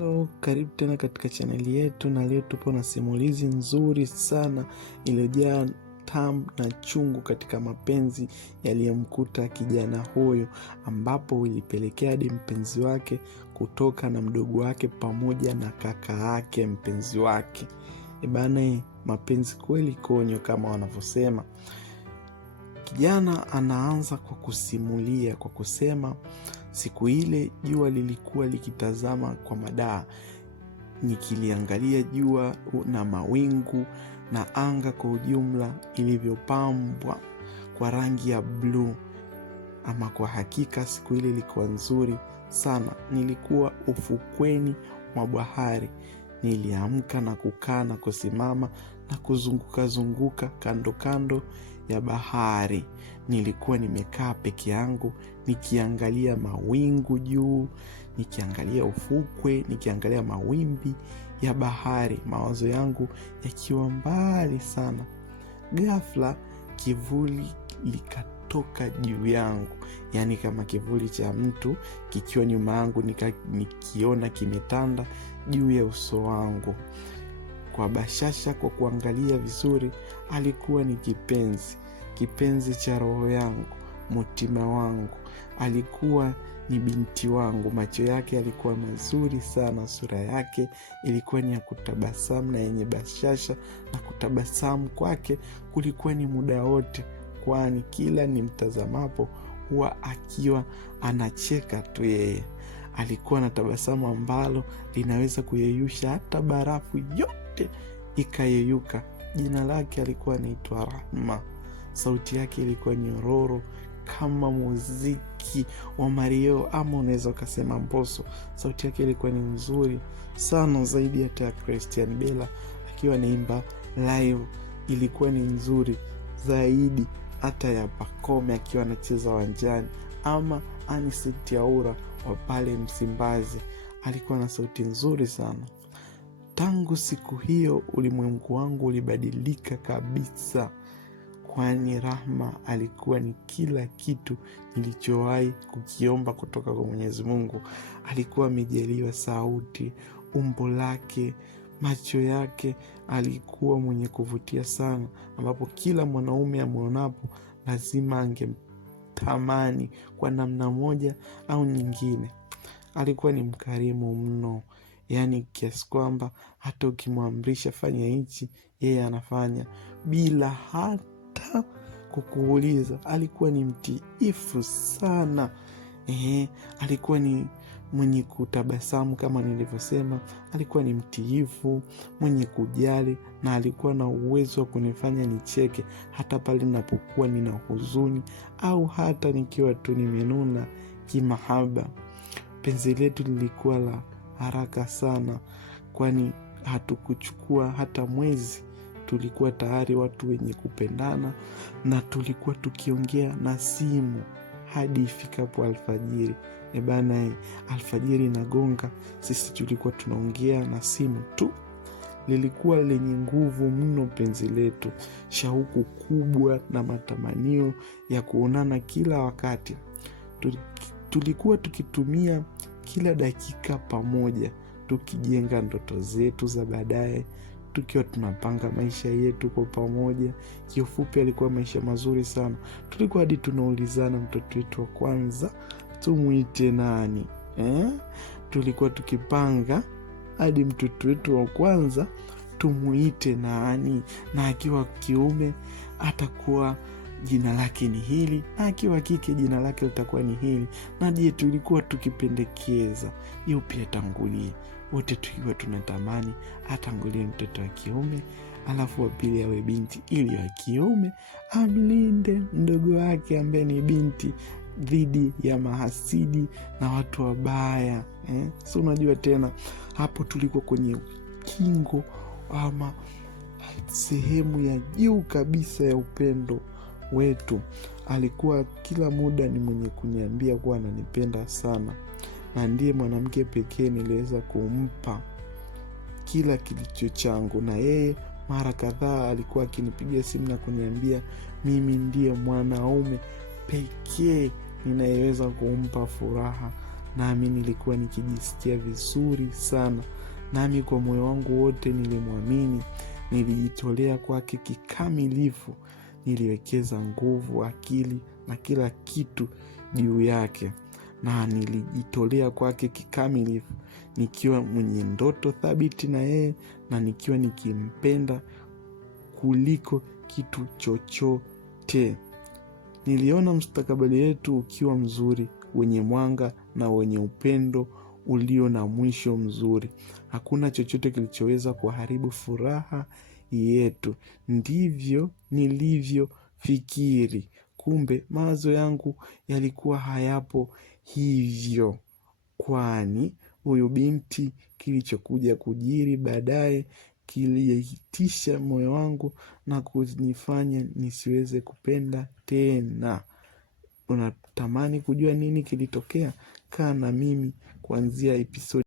Hello, karibu tena katika chaneli yetu, na leo tupo na simulizi nzuri sana iliyojaa tamu na chungu katika mapenzi yaliyomkuta kijana huyo, ambapo ilipelekea hadi mpenzi wake kutoka na mdogo wake pamoja na kaka yake mpenzi wake. Bana, mapenzi kweli konyo kama wanavyosema. Kijana anaanza kwa kusimulia kwa kusema, siku ile jua lilikuwa likitazama kwa madaa, nikiliangalia jua na mawingu na anga kwa ujumla ilivyopambwa kwa rangi ya bluu. Ama kwa hakika siku ile ilikuwa nzuri sana. Nilikuwa ufukweni mwa bahari. Niliamka na kukaa na kusimama na kuzunguka zunguka kando kando ya bahari. Nilikuwa nimekaa peke yangu nikiangalia mawingu juu, nikiangalia ufukwe, nikiangalia mawimbi ya bahari, mawazo yangu yakiwa mbali sana. Ghafla kivuli likatoka juu yangu, yani kama kivuli cha mtu kikiwa nyuma yangu, nikiona kimetanda juu ya uso wangu. Kwa bashasha, kwa kuangalia vizuri, alikuwa ni kipenzi cha roho yangu, mutima wangu. Alikuwa ni binti wangu. Macho yake yalikuwa mazuri sana, sura yake ilikuwa ni ya kutabasamu na yenye bashasha, na kutabasamu kwake kulikuwa ni muda wote, kwani kila ni mtazamapo huwa akiwa anacheka tu. Yeye alikuwa na tabasamu ambalo linaweza kuyeyusha hata barafu yote ikayeyuka. Jina lake alikuwa anaitwa Rahma. Sauti yake ilikuwa nyororo kama muziki wa Mario, ama unaweza ukasema Mbosso. Sauti yake ilikuwa ni nzuri sana, zaidi hata ya Christian Bella akiwa anaimba live. Ilikuwa ni nzuri zaidi hata ya Pacome akiwa anacheza uwanjani, ama Anicet Yaura wa pale Msimbazi. Alikuwa na sauti nzuri sana. Tangu siku hiyo ulimwengu wangu ulibadilika kabisa, kwani Rahma alikuwa ni kila kitu nilichowahi kukiomba kutoka kwa Mwenyezi Mungu. Alikuwa amejaliwa sauti, umbo lake, macho yake. Alikuwa mwenye kuvutia sana, ambapo kila mwanaume amwonapo lazima angemtamani kwa namna moja au nyingine. Alikuwa ni mkarimu mno, yani kiasi kwamba hata ukimwamrisha fanya hichi, yeye anafanya bila hata kukuuliza. Alikuwa ni mtiifu sana. Alikuwa ni mwenye kutabasamu kama nilivyosema. Alikuwa ni mtiifu, mwenye kujali, na alikuwa na uwezo wa kunifanya nicheke hata pale ninapokuwa nina huzuni, au hata nikiwa tu nimenuna kimahaba. Penzi letu lilikuwa la haraka sana, kwani hatukuchukua hata mwezi. Tulikuwa tayari watu wenye kupendana, na tulikuwa tukiongea na simu hadi ifikapo alfajiri. Bana, alfajiri inagonga, sisi tulikuwa tunaongea na simu tu. Lilikuwa lenye nguvu mno penzi letu, shauku kubwa na matamanio ya kuonana kila wakati. Tulikuwa tukitumia kila dakika pamoja, tukijenga ndoto zetu za baadaye, tukiwa tunapanga maisha yetu kwa pamoja. Kiufupi, alikuwa maisha mazuri sana. Tulikuwa hadi tunaulizana mtoto wetu wa kwanza tumuite nani. Tulikuwa tukipanga hadi mtoto wetu wa kwanza tumuite nani, na akiwa kiume atakuwa jina lake ni hili, na akiwa kike jina lake litakuwa ni hili. Na je, tulikuwa tukipendekeza yupi atangulie. Wote tukiwa tunatamani atangulie mtoto wa kiume, alafu wa pili awe binti, ili wa kiume amlinde mdogo wake ambaye ni binti dhidi ya mahasidi na watu wabaya. So unajua tena, hapo tulikuwa kwenye kingo ama sehemu ya juu kabisa ya upendo wetu. Alikuwa kila muda ni mwenye kuniambia kuwa ananipenda sana, na ndiye mwanamke pekee niliweza kumpa kila kilicho changu. Na yeye mara kadhaa alikuwa akinipigia simu na kuniambia mimi ndiye mwanaume pekee ninayeweza kumpa furaha nami nilikuwa nikijisikia vizuri sana. Nami kwa moyo wangu wote nilimwamini, nilijitolea kwake kikamilifu, niliwekeza nguvu, akili na kila kitu juu yake, na nilijitolea kwake kikamilifu, nikiwa mwenye ndoto thabiti na yeye, na nikiwa nikimpenda kuliko kitu chochote. Niliona mustakabali wetu ukiwa mzuri, wenye mwanga na wenye upendo ulio na mwisho mzuri. Hakuna chochote kilichoweza kuharibu furaha yetu. Ndivyo nilivyofikiri. Kumbe mawazo yangu yalikuwa hayapo hivyo. Kwani huyu binti, kilichokuja kujiri baadaye kiliitisha moyo wangu na kunifanya nisiweze kupenda tena. Unatamani kujua nini kilitokea? Kaa na mimi kuanzia episode